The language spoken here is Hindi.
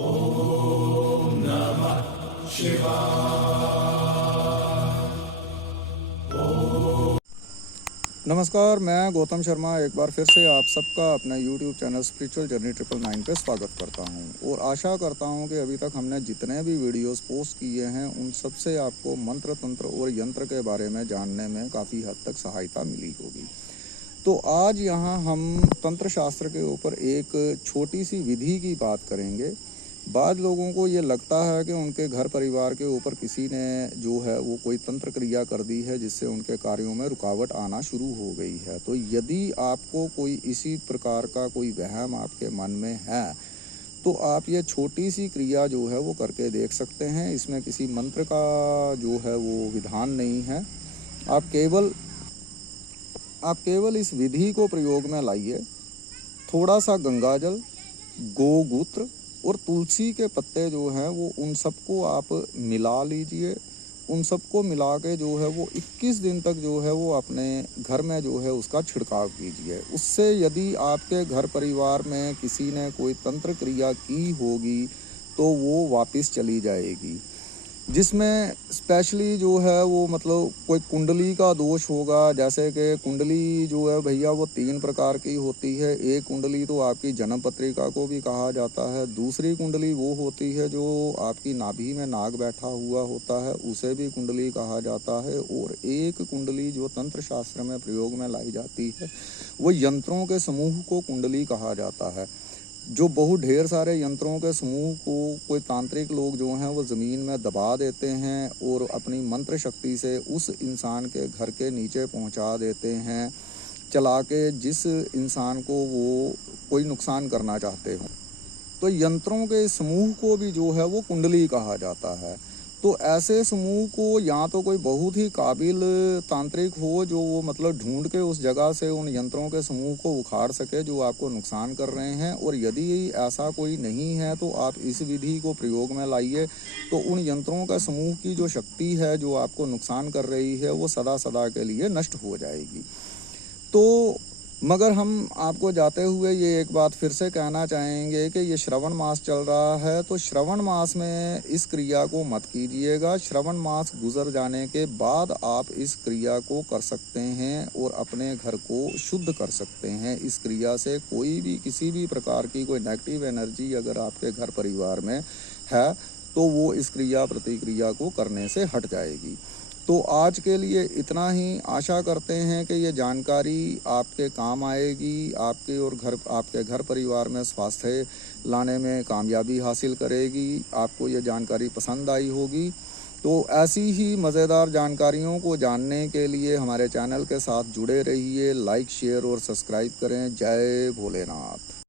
ओम नमः शिवाय। नमस्कार, मैं गौतम शर्मा एक बार फिर से आप सबका अपना YouTube चैनल स्पिरिचुअल जर्नी 999 पे स्वागत करता हूं और आशा करता हूं कि अभी तक हमने जितने भी वीडियोस पोस्ट किए हैं उन सब से आपको मंत्र तंत्र और यंत्र के बारे में जानने में काफ़ी हद तक सहायता मिली होगी। तो आज यहाँ हम तंत्र शास्त्र के ऊपर एक छोटी सी विधि की बात करेंगे। बाद लोगों को ये लगता है कि उनके घर परिवार के ऊपर किसी ने जो है वो कोई तंत्र क्रिया कर दी है जिससे उनके कार्यों में रुकावट आना शुरू हो गई है। तो यदि आपको कोई इसी प्रकार का कोई वहम आपके मन में है तो आप ये छोटी सी क्रिया जो है वो करके देख सकते हैं। इसमें किसी मंत्र का जो है वो विधान नहीं है। आप केवल इस विधि को प्रयोग में लाइए। थोड़ा सा गंगाजल, गोमूत्र और तुलसी के पत्ते जो हैं वो उन सबको आप मिला लीजिए। उन सबको मिला के जो है वो 21 दिन तक जो है वो अपने घर में जो है उसका छिड़काव कीजिए। उससे यदि आपके घर परिवार में किसी ने कोई तंत्र क्रिया की होगी तो वो वापस चली जाएगी। जिसमें स्पेशली जो है वो मतलब कोई कुंडली का दोष होगा, जैसे कि कुंडली जो है भैया वो 3 प्रकार की होती है। एक कुंडली तो आपकी जन्म पत्रिका को भी कहा जाता है। दूसरी कुंडली वो होती है जो आपकी नाभि में नाग बैठा हुआ होता है, उसे भी कुंडली कहा जाता है। और एक कुंडली जो तंत्र शास्त्र में प्रयोग में लाई जाती है वो यंत्रों के समूह को कुंडली कहा जाता है। जो बहुत ढेर सारे यंत्रों के समूह को कोई तांत्रिक लोग जो हैं वो ज़मीन में दबा देते हैं और अपनी मंत्र शक्ति से उस इंसान के घर के नीचे पहुंचा देते हैं, चला के जिस इंसान को वो कोई नुकसान करना चाहते हों। तो यंत्रों के समूह को भी जो है वो कुंडली कहा जाता है। तो ऐसे समूह को या तो कोई बहुत ही काबिल तांत्रिक हो जो वो मतलब ढूंढ के उस जगह से उन यंत्रों के समूह को उखाड़ सके जो आपको नुकसान कर रहे हैं, और यदि ऐसा कोई नहीं है तो आप इस विधि को प्रयोग में लाइए। तो उन यंत्रों का समूह की जो शक्ति है जो आपको नुकसान कर रही है वो सदा सदा के लिए नष्ट हो जाएगी। तो मगर हम आपको जाते हुए ये एक बात फिर से कहना चाहेंगे कि ये श्रवण मास चल रहा है, तो श्रवण मास में इस क्रिया को मत कीजिएगा। श्रवण मास गुजर जाने के बाद आप इस क्रिया को कर सकते हैं और अपने घर को शुद्ध कर सकते हैं। इस क्रिया से कोई भी किसी भी प्रकार की कोई नेगेटिव एनर्जी अगर आपके घर परिवार में है तो वो इस क्रिया प्रतिक्रिया को करने से हट जाएगी। तो आज के लिए इतना ही। आशा करते हैं कि ये जानकारी आपके काम आएगी, आपके घर परिवार में स्वास्थ्य लाने में कामयाबी हासिल करेगी। आपको ये जानकारी पसंद आई होगी। तो ऐसी ही मज़ेदार जानकारियों को जानने के लिए हमारे चैनल के साथ जुड़े रहिए। लाइक, शेयर और सब्सक्राइब करें। जय भोलेनाथ।